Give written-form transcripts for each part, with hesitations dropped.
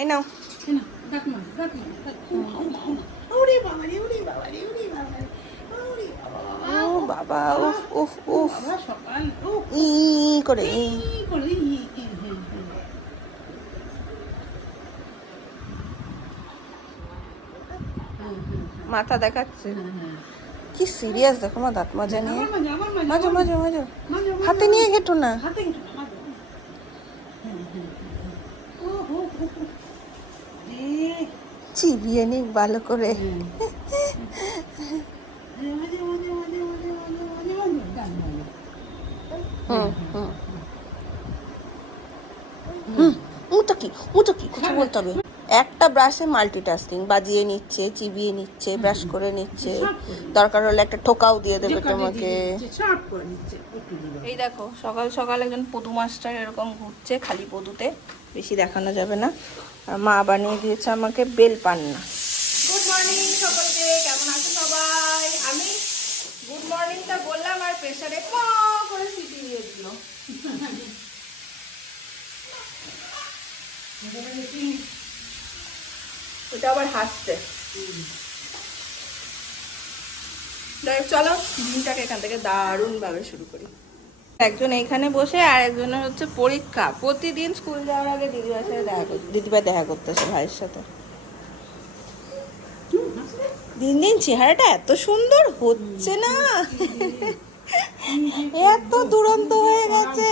এই নাও। ও বাবা, উফ উফ উফ, ই করে মাথা দেখাচ্ছে। কি সিরিয়াস দেখো মা, দাঁত মাজা নিয়ে। মাজো মাজো মাজো, হাতে নিয়ে ঘেটো না। চিবিয়ে নিক ভালো করে। উটো কি কিছু বলতে হবে। একটা ব্রাশে মাল্টিটাস্কিং, বাজিয়ে নিচ্ছে, চিবিয়ে নিচ্ছে, ব্রাশ করে নিচ্ছে, দরকার হলে একটা ঠোকাও দিয়ে দেবে তোমাকে। এই দেখো সকাল সকাল একজন পদু মাস্টার এরকম ঘুরছে খালি পদুতে, বেশি দেখানো যাবে না। আর মা বানিয়ে দিয়েছে আমাকে বেল পান্না। গুড মর্নিং সকলকে, কেমন আছো সবাই? আমি গুড মর্নিংটা বললাম আর প্রেসারে প করে সিটি দিয়ে দিল। ওটা আবার হাসছে। চলো দিনটাকে এখান থেকে দারুণ ভাবে শুরু করি। একজন এইখানে বসে আর একজনের হচ্ছে পরীক্ষা। প্রতিদিন স্কুল যাওয়ার আগে দিদিভাইয়ের সাথে দিদিভাই দেখা করতেছে ভাইয়ের সাথে। দিন দিন চেহারাটা এত সুন্দর হচ্ছে না, এত দুরন্ত হয়ে গেছে।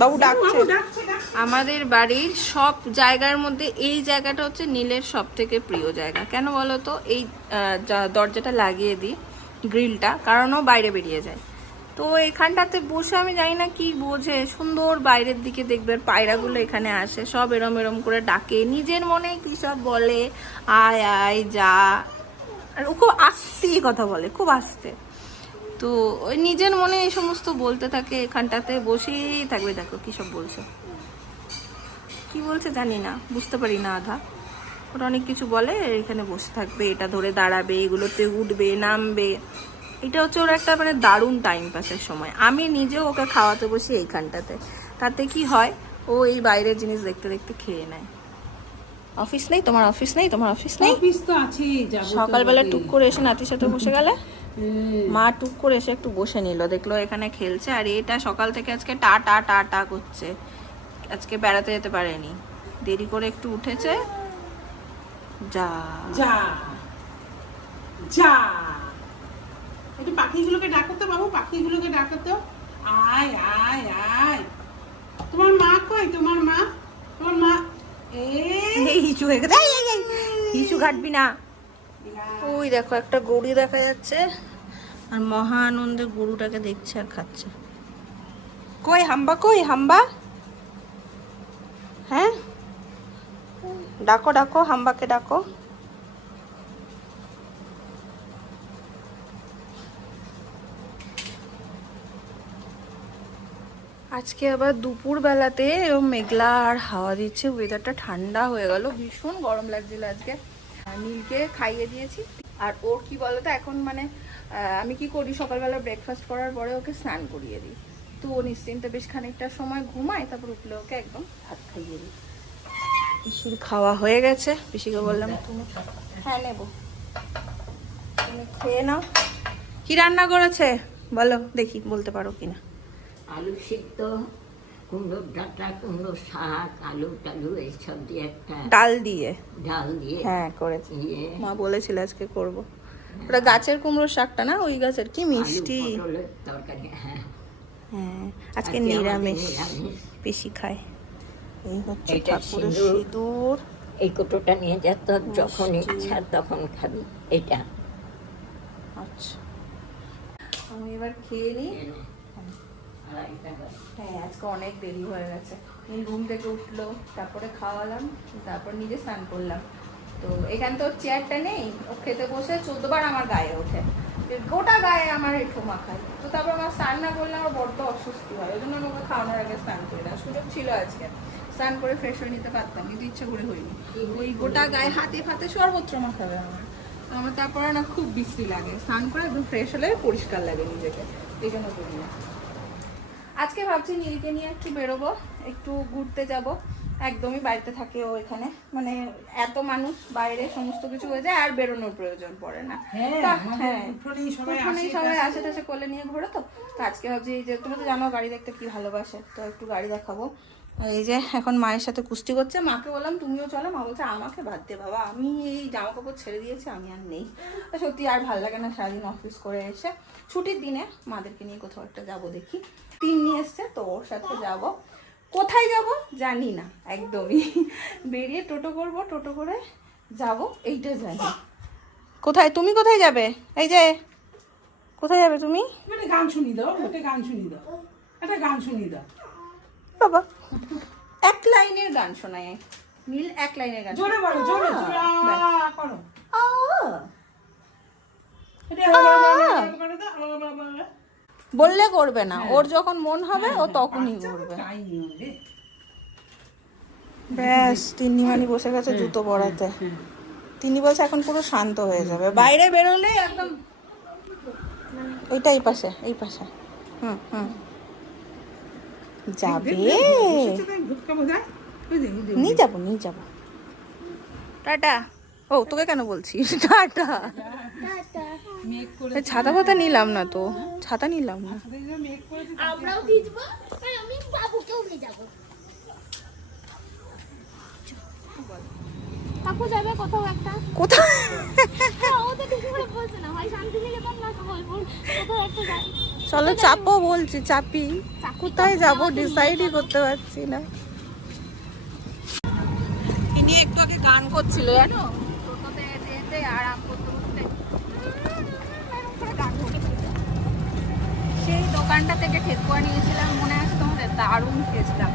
বাবু ডাকছে। আমাদের বাড়ির সব জায়গার মধ্যে এই জায়গাটা হচ্ছে নীলের সব থেকে প্রিয় জায়গা। কেন বলো তো? এই দরজাটা লাগিয়ে দিই, গ্রিলটা, কারণ ও বাইরে বেরিয়ে যায়। তো এখানটাতে বসে আমি জানি না কি বোঝে, সুন্দর বাইরের দিকে দেখবে পায়রাগুলো এখানে আসে, সব এরম এরম করে ডাকে, নিজের মনে কি সব বলে, আয় আয় যা। আর ও খুব আস্তে কথা বলে, খুব আস্তে। তো ওই নিজের মনে এই সমস্ত বলতে থাকে, এখানটাতে বসেই থাকবে। দেখো কি সব বলছে, কি বলছে জানি না, বুঝতে পারি না আধা। ওরা অনেক কিছু বলে, এখানে বসে থাকবে, এটা ধরে দাঁড়াবে, এগুলোতে উঠবে নামবে। এটা হচ্ছে ওর একটা মানে দারুণ টাইম পাসের সময়। আমি নিজেও ওকে খাওয়াতে বসি এইখানটাতে। তাতে কি হয়, ও এই বাইরের জিনিস দেখতে দেখতে খেয়ে নেয়। অফিস নেই তোমার? অফিস নেই তোমার? অফিস নেই? অফিস তো আছে। সকালবেলা টুক করে এসে নাতির সাথে বসে গেলে, মা টুক করে এসে একটু বসে নিল, দেখলো এখানে খেলছে। আর এটা সকাল থেকে আজকে টা টা টা টা করছে। আজকে বেড়াতে যেতে পারেনি, দেরি করে একটু উঠেছে। যা যা যা, একটু পাখিগুলোকে ডাকো তো বাবু, পাখিগুলোকে ডাকো তো। আয় আয় আয়। তোমার মা কই? তোমার মা, তোমার মা। এই হিচু হয়ে গেছে, হিচু ঘাটবি না। ওই দেখো একটা গরু দেখা যাচ্ছে, আর মহা আনন্দে গরুটাকে দেখছে আর খাচ্ছে। কই হাম্বা? কই হাম্বা? হ্যাঁ, ডাকো ডাকো, হাম্বাকে ডাকো। আজকে আবার দুপুর বেলাতে এরকম মেঘলা আর হাওয়া দিচ্ছে, ওয়েদারটা ঠান্ডা হয়ে গেল। ভীষণ গরম লাগছিল আজকে। নীলকে খাইয়ে দিয়েছি। আর ওর কি বলতো এখন মানে আমি কি করি, সকালবেলা ব্রেকফাস্ট করার পরে ওকে স্নান করিয়ে দিই। তো ও নিশ্চিন্তে বেশ খানিকটা সময় ঘুমায়, তারপর উঠলে ওকে একদম ভাত খাইয়ে দিই। পিসির খাওয়া হয়ে গেছে, পিসিকে বললাম তুমি হ্যাঁ নেবো, তুমি খেয়ে নাও। কি রান্না করেছে বলো দেখি, বলতে পারো কিনা। আলু সিদ্ধ, কুমড়োর ডাঁটা, কুমড়ো শাক, আলু টালু এইসব দিয়ে একটা ডাল দিয়ে, ডাল দিয়ে হ্যাঁ করেছি, মা বলেছিল আজকে করবো। ওটা গাছের কুমড়োর শাকটা না? ওই গাছের, কি মিষ্টি তরকারি। হ্যাঁ হ্যাঁ, আজকে নিরামিষ, বেশি খায়। এই হচ্ছে ঠাকুরের সিঁদুর। এই কোটোটা নিয়ে যা, তোর যখন ইচ্ছা তখন খাবি এটা। আচ্ছা আমি এবার খেয়ে নিই। হ্যাঁ আজকে অনেক দেরি হয়ে গেছে। রুম থেকে উঠলো, তারপরে খাওয়ালাম, তারপর নিজে স্নান করলাম। তো এখানে তো চেয়ারটা নেই, ও খেতে বসে 14 বার আমার গায়ে ওঠে, গোটা গায়ে আমার এঁঠো মাখায়। তো তারপর আমার স্নান না করলে আমার বড্ড অস্বস্তি হয়, ওই জন্য আমাকে খাওয়ানোর আগে স্নান করে দেওয়া। সুযোগ ছিল আজকে, স্নান করে ফ্রেশ হয়ে নিতে পারতাম, কিন্তু ইচ্ছা করে হয়নি। ওই গোটা গায়ে হাতে ফাতে সর্বত্র মাখাবে আমার। আমার তারপরে না খুব বিশ্রী লাগে, স্নান করে একদম ফ্রেশ হলে পরিষ্কার লাগে নিজেকে। এই জন্য বেরিয়ে আজকে ভাবছি নীলকে নিয়ে একটু বেরোবো, একটু ঘুরতে যাব। একদমই বাড়িতে থাকে ও এখানে, মানে এত মানুষ বাইরে সমস্ত কিছু হয়ে যায় আর বেরোনোর প্রয়োজন পড়ে না। সবাই আসে টাসে কোলে নিয়ে ঘোরে তো আজকে ভাবছি যে তুমি তো জানো গাড়ি দেখতে কি ভালোবাসে, তো একটু গাড়ি দেখাবো। এই যে এখন মায়ের সাথে কুস্তি করছে, মাকে বললাম তুমিও চলো, মা বলছে আমাকে বাদ দে বাবা, আমি এই জামা কাপড় ছেড়ে দিয়েছি, আমি আর নেই। সত্যি আর ভালো লাগে না সারাদিন অফিস করে এসে। ছুটির দিনে মাদেরকে নিয়ে কোথাও একটা যাবো দেখি, তিন্নি এসছে তো ওর সাথে যাব। কোথায় যাব জানি না একদমই, বেরিয়ে টোটো করব, টোটো করে যাব এইটা জানি। কোথায় তুমি কোথায় যাবে? এই যে কোথায় যাবে তুমি? গান শুনি দাও, একটা গান শুনি দাও, একটা গান শুনি দাও বাবা। এক লাইনের গান শোনায় নীল, এক লাইনের গান জোরে বলো, জোরে করো। বললে করবে না, ওর যখন মন হবে ও তখনই করবে। ব্যাস তিন্নিমানি বসে গেছে জুতো পরাতে। তিনি বলছে এখন পুরো শান্ত হয়ে যাবে, বাইরে বেরোলে একদম। ওইটা এই পাশে, এই পাশে। যাবে, নিয়ে যাবো, নিয়ে যাবো। টাটা। ও তোকে কেন বলছিস টাটা? ছাতা ফাতা নিলাম না তো, ছাতা নিলাম না। আমরাও ভিজবো, আমি বাবুকেও ভিজাবো। কাকু যাবে কোথাও একটা, কোথায়? ও তো ঠিক করে বলছে না, হয় শান্তিনিকেতন না তো বলবো কোথাও একটা যাই। চলো চাপো, বলছি চাপি। কোথায় যাবো ডিসাইডই করতে পারছি না। ইনি একটু আগে গান করছিল জানো, টোটোতে যেতে আরাম করতে করতে সেই দোকানটা থেকে ঠেকুয়া নিয়েছিলাম, মনে আছে তোমাদের? দারুণ খেয়েছিলাম।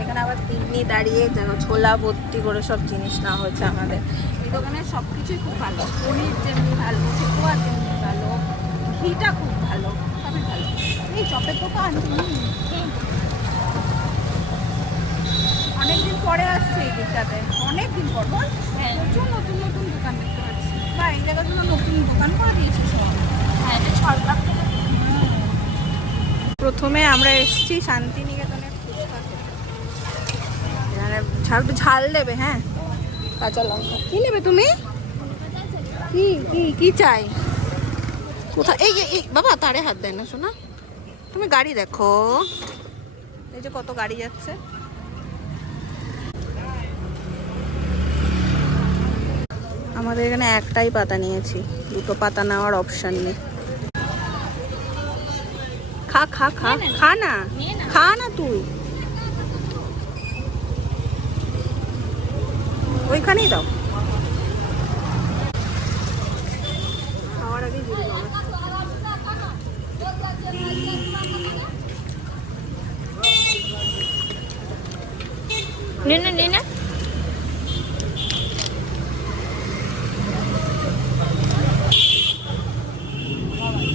এখানে আবার তিন্নি দাঁড়িয়ে দেখো ছোলা ভর্তি করে সব জিনিস না হয়েছে আমাদের। এই দোকানের সব কিছুই খুব ভালো, পনির যেমনি ভালো, ঠেকুয়া যেমনি ভালো, ঘিটা খুব ভালো, সবই ভালো। এই চপের দোকান অনেকদিন পরে আসছে এই দিকটাতে, অনেকদিন পর বল। প্রচুর নতুন নতুন দোকান দেখতে পাচ্ছি, বা এই জায়গাগুলো নতুন দোকান করে দিয়েছে সব। হ্যাঁ, এটা ছড়লাম। প্রথমে আমরা এসেছি শান্তিনিকেতনের ফুচকা খেতে। এখানে ঝাল দেবে। হ্যাঁ, কাঁচা লঙ্কা। কি নেবে তুমি? কি কি কি চাই? কোথায়? এই বাবা তারে হাত দেয় না শোনা, তুমি গাড়ি দেখো, এই যে কত গাড়ি যাচ্ছে। আমাদের এখানে একটাই পাতা নিয়েছি, দুটো পাতা নেওয়ার অপশন নেই। খা খা খা, খা না, খা না তুই, ওইখানেই দাও। খাওয়ার আগে নে না, নে না।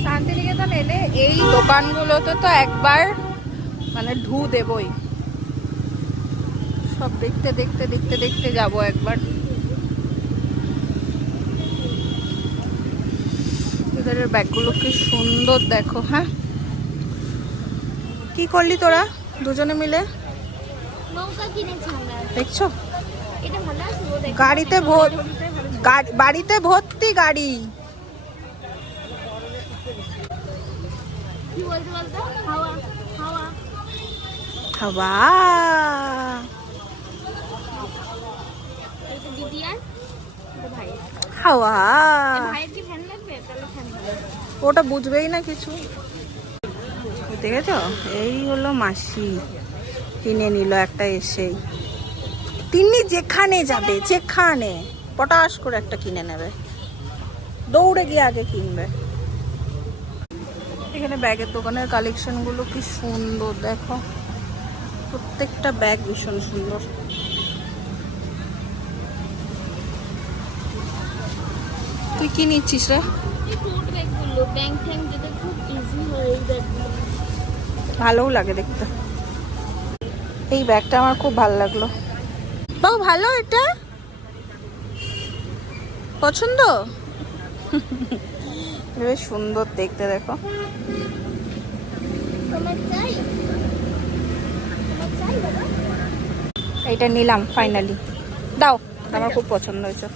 শান্তিনিকেতন এলে এই দোকানগুলোতে তো একবার মানে ঢু দেবই, সব দেখতে দেখতে দেখতে দেখতে যাবো একবার। এদের ব্যাগগুলো কি সুন্দর দেখো। হ্যাঁ, কি করলি তোরা দুজনে মিলে? নৌকা কিনেছি আমরা, দেখছো এটা ভালো আছে। ও দেখ, গাড়িতে বাড়িতে ভর্তি গাড়ি। কি বলতে বলতো, হাওয়া হাওয়া হাওয়া। এটা দিদি আর এটা ভাই। হাওয়া। ভাইয়ের কি ফ্যান লাগবে? তাহলে ফ্যান লাগবে। ওটা বুঝবেই না কিছু। দেখেছো, এই হলো মাসি কিনে নিল একটা এসেই। তিনি যেখানে যাবে, যেখানে পটাশ করে একটা কিনে নেবে, দৌড়ে গিয়ে আগে কিনবে। এখানে ব্যাগের দোকানের কালেকশনগুলো কি সুন্দর দেখো, প্রত্যেকটা ব্যাগ ভীষণ সুন্দর। তুই কি নিচ্ছিস রে? এই টোট ব্যাগগুলো ব্যাংক ট্যাঙ্ক যেতে খুব ইজি হয় এই ব্যাগগুলো। ভালোও লাগে দেখতে। এই ব্যাগটা আমার খুব ভালো লাগলো। বাবু ভালো, এটা পছন্দ? বেশ সুন্দর দেখতে দেখো। তোমার চাই বাবা? এইটা নিলাম ফাইনালি, দাও, আমার খুব পছন্দ হয়েছে।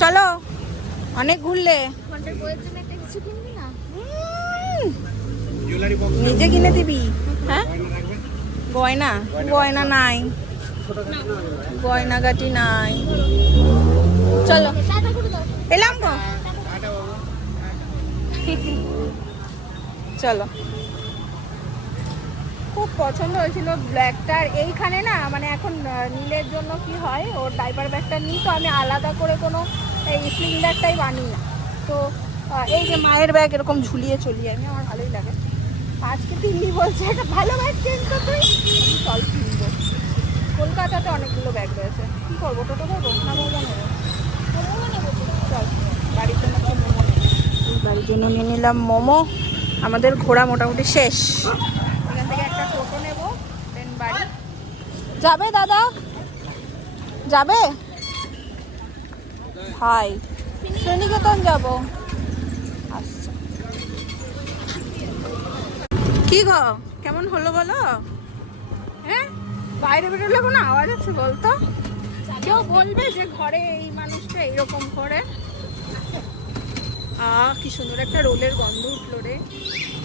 চলো, অনেক ঘুরলে, ঘন্টার বইয়ের জন্য একটা কিছু কিনবি না? নিজে কিনে দিবি? হ্যাঁ, গয়না, গয়না নাই, গয়নাগাটি নাই। চলো, টাটা করে দাও। এলাম গো। চলো, খুব পছন্দ হয়েছিল ব্ল্যাকটা। আর এইখানে না মানে এখন নীলের জন্য কি হয়, ওর ডাইপার ব্যাগটা নিই তো আমি আলাদা করে কোনো এই স্লিং ব্যাগটাই বানিয়ে না। তো এই যে মায়ের ব্যাগ এরকম ঝুলিয়ে চলি আমি, আমার ভালোই লাগে। আজকে তিন্নি বলছে একটা ভালো ব্যাগ কিনতো তুই, আমি চল কিনবো। কলকাতাতে অনেকগুলো ব্যাগ রয়েছে, কী করবো, টোটো করবো না মোমো নেবো? চল, বাড়ির জন্য একটা মোমো নেব। বাড়ির জন্য নিয়ে নিলাম মোমো। আমাদের ঘোরা মোটামুটি শেষ। এখান থেকে একটা টোটো নেব, দেন বাড়ি যাবে। দাদা যাবে? হাই, শ্রীনিকেতন যাব। আচ্ছা, কি গো কেমন হলো বলো? হ্যাঁ, বাইরে বেরোলে কোনো আওয়াজ আছে বলতো? কেউ বলবে যে ঘরে এই মানুষটা এইরকম করে? কি সুন্দর একটা রোলের গন্ধ উঠলো রে,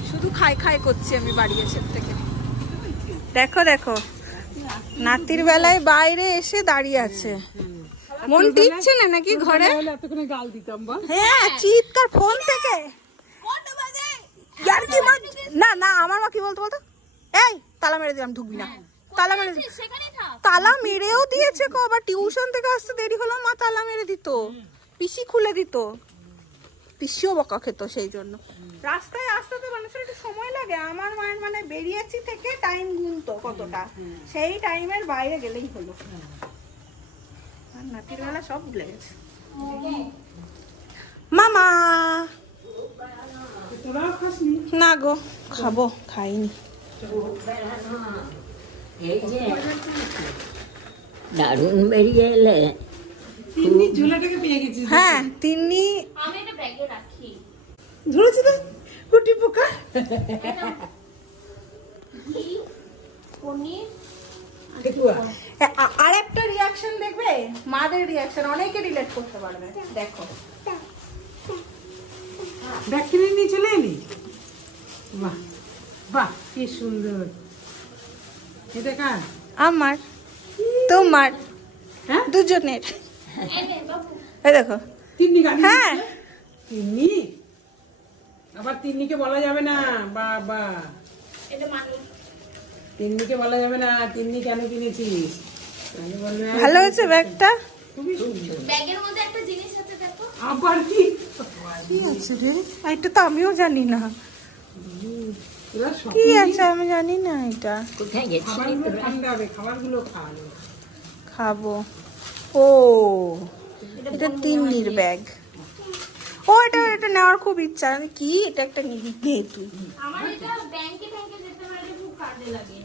শুধু খাই খাই করছি আমি বাড়ি এসে থেকে। দেখো দেখো, নাতির বেলায় বাইরে এসে দাঁড়িয়ে আছে, মন টিকছে না নাকি ঘরে? গাল দিতাম বা। হ্যাঁ, চিৎকার ফোন থেকে। ইয়ার কি না না, আমার মা কি বলতো বলতো, এই তালা মেরে দিলাম, ঢুকবি না। তালা মেরে, তালা মেরেও দিয়েছে গো। আবার টিউশন থেকে আসতে দেরি হলো, মা তালা মেরে দিত, পিসি খুলে দিত, পিসিও বকা খেত। সেই জন্য রাস্তায় আসতে তো মানুষের একটু সময় লাগে। আমার মায়ের মানে বেরিয়েছি থেকে টাইম গুনতো কতটা, সেই টাইমের বাইরে গেলেই হলো। আর নাতির বেলা সব ভুলে গেছে। মামা না গো, খাবো, খাইনি। এই যে দারুণ বেরিয়ে এলে। তিন্নি ঝোলাটাকে পেয়ে গেছি। হ্যাঁ, তিন্নি আমি এটা ব্যাগে রাখি। ধরেছি তো কুটি পোকা। ঘি, পনির, আর একটা রিয়াকশন দেখবে, মাদের রিয়াকশন অনেকে রিলেট করতে পারবে। দেখো, ব্যাগ কিনে নিয়ে চলে এলি? বাহ বাহ, কি সুন্দর। এটা কার? আমার, তোমার, হ্যাঁ, দুজনের। এই দেখো, তিন্নি গাড়ি। হ্যাঁ, তিন্নি, আবার তিন্নিকে বলা যাবে না বাবা, এটা মানুষ। তিন্নিকে বলা যাবে না। তিন্নি কেন কিনেছিস? তাহলে বলবে ভালো হয়েছে ব্যাগটা। খুবই সুন্দর। ব্যাগের মধ্যে একটা জিনিস আছে দেখো। আবার কি কি আছে রে? এটা তো আমিও জানি না তোরা কি আছে, আমি জানি না এটা। কোথায় গেছিলি খাবারগুলো তোরা? ঠান্ডা হবে, খাবারগুলো খাওয়ানো। খাবো। ও, এটা তিন্নির ব্যাগ। ও, এটা এটা নেওয়ার খুব ইচ্ছা। কি এটা একটা নিবি নে তুই? আমার এটা ব্যাংকে যেতে পারলে খুব কাজে লাগে।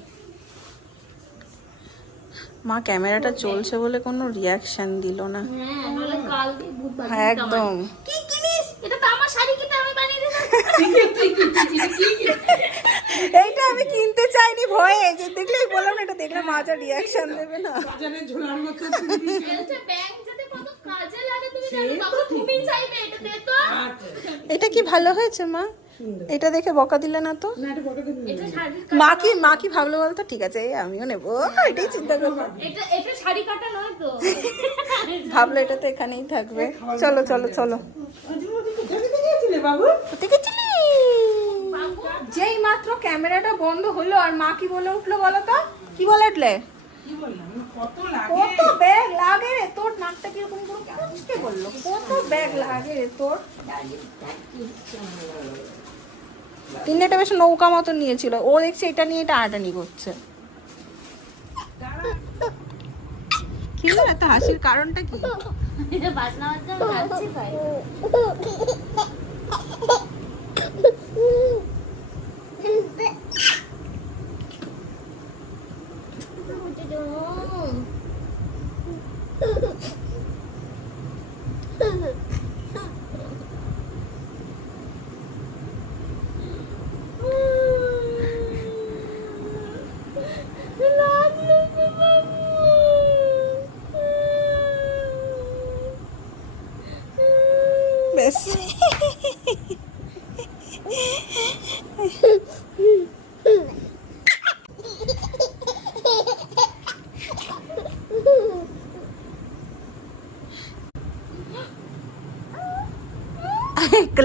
মা ক্যামেরাটা চলছে বলে কোনো রিয়াকশন দিল না। হ্যাঁ, নাহলে কাল দিয়ে ভূত বাঁধিয়ে হ্যাঁ, দিতাম। একদম। কি জিনিস? এটা তো আমার শাড়ি কিনে আমি বানিয়ে দিলাম। এইটা আমি কিনতে চাইনি ভয়ে, যে দেখলেই বললাম এটা দেখলে মা যা রিয়াকশন দেবে না। বাজারে ঝোলার মতো বলছে ব্যাংক যদি কত কাজে লাগে তুমি জানো, তখন তুমি চাইবে এটা দে তো। এটা কি ভালো হয়েছে মা? এটা দেখে বকা দিলে না তো? না, এটা পকেটে নিয়ে এটা শাড়ি, মা কি ভাবলো বলতো? ঠিক আছে, আমিও নেবো, এটাই চিন্তা করবো। এটা শাড়ি কাটা নয় তো। ভাবলো এটা তো এখানেই থাকবে। চলো চলো চলো। গিয়েছিলে বাবু? কোথায় গেছিলি? যেই মাত্র ক্যামেরাটা বন্ধ হলো আর মা কি বলে উঠলো বলো তো? কি বলে উঠলে? কি বললাম, কত লাগে। কত ব্যাগ লাগে রে তোর? নাকটা কিরকম করে কেমন কে বললো? কত ব্যাগ লাগে রে তোর? তিনটা বেশ নৌকা মতো নিয়েছিল, ও দেখছে এটা নিয়ে এটা আটানি করছে। কি হলো, এত হাসির কারণটা কি? এটা বাজনা বাজনা নাচছি ভাই।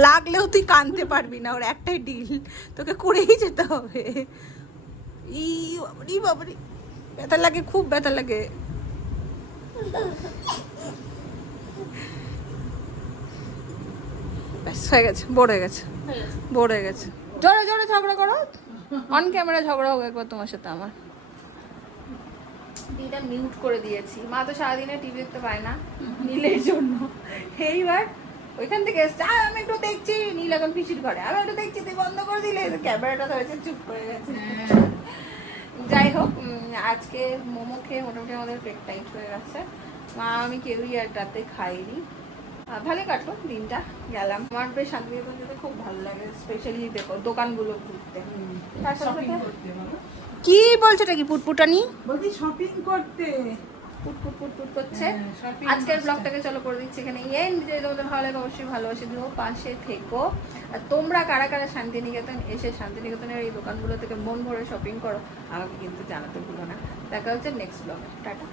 লাগলেও তুই কানতে পারবি না, ওর একটাই ডিল, তোকে করেই যেতে হবে। ই বাবারি, ব্যথা লাগে, খুব ব্যথা লাগে। ব্যাস হয়ে গেছে, বোর হয়ে গেছে, বোর হয়ে গেছে। জোরে জোরে ঝগড়া করো, অন ক্যামেরা ঝগড়া হোক একবার তোমার সাথে আমার। টিভিটা মিউট করে দিয়েছি, মা তো সারাদিনে টিভি দেখতে পায় না নীলের জন্য। এইবার ওইখান থেকে এসছে, আমি একটু দেখছি, নীল এখন পিসির ঘরে, আমি একটু দেখছি, তুই বন্ধ করে দিলে, ক্যামেরাটা ধরেছে, চুপ করে গেছে। যাই হোক, আজকে মোমো খেয়ে মোটামুটি আমাদের পেট টাইট হয়ে গেছে। মা আমি কেউই আর রাতে খাইনি, ভালো কাটলো দিনটা। গেলাম, আমার বেশ শান্তিনিকেতন যেতে খুব ভালো লাগে, স্পেশালি দেখো দোকানগুলো ঘুরতে। শপিং করতে বলো। কি বলছো এটা কি পুটপুটানি? বলছি শপিং করতে। পুটপুট পুটপুট করছে। shopping আজকের করছে। ব্লগটাকে চলো করে দিচ্ছি এখানে এন্ড। যদি তোমাদের ভালো লাগে অবশ্যই ভালোবাসে দিও, পাশে থেকো। আর তোমরা কারা কারা শান্তিনিকেতন এসে শান্তিনিকেতনের এই দোকানগুলো থেকে মন ভরে শপিং করো আমাকে কিন্তু জানাতে ভুলো না। দেখা হচ্ছে নেক্সট ব্লগে। টাটা।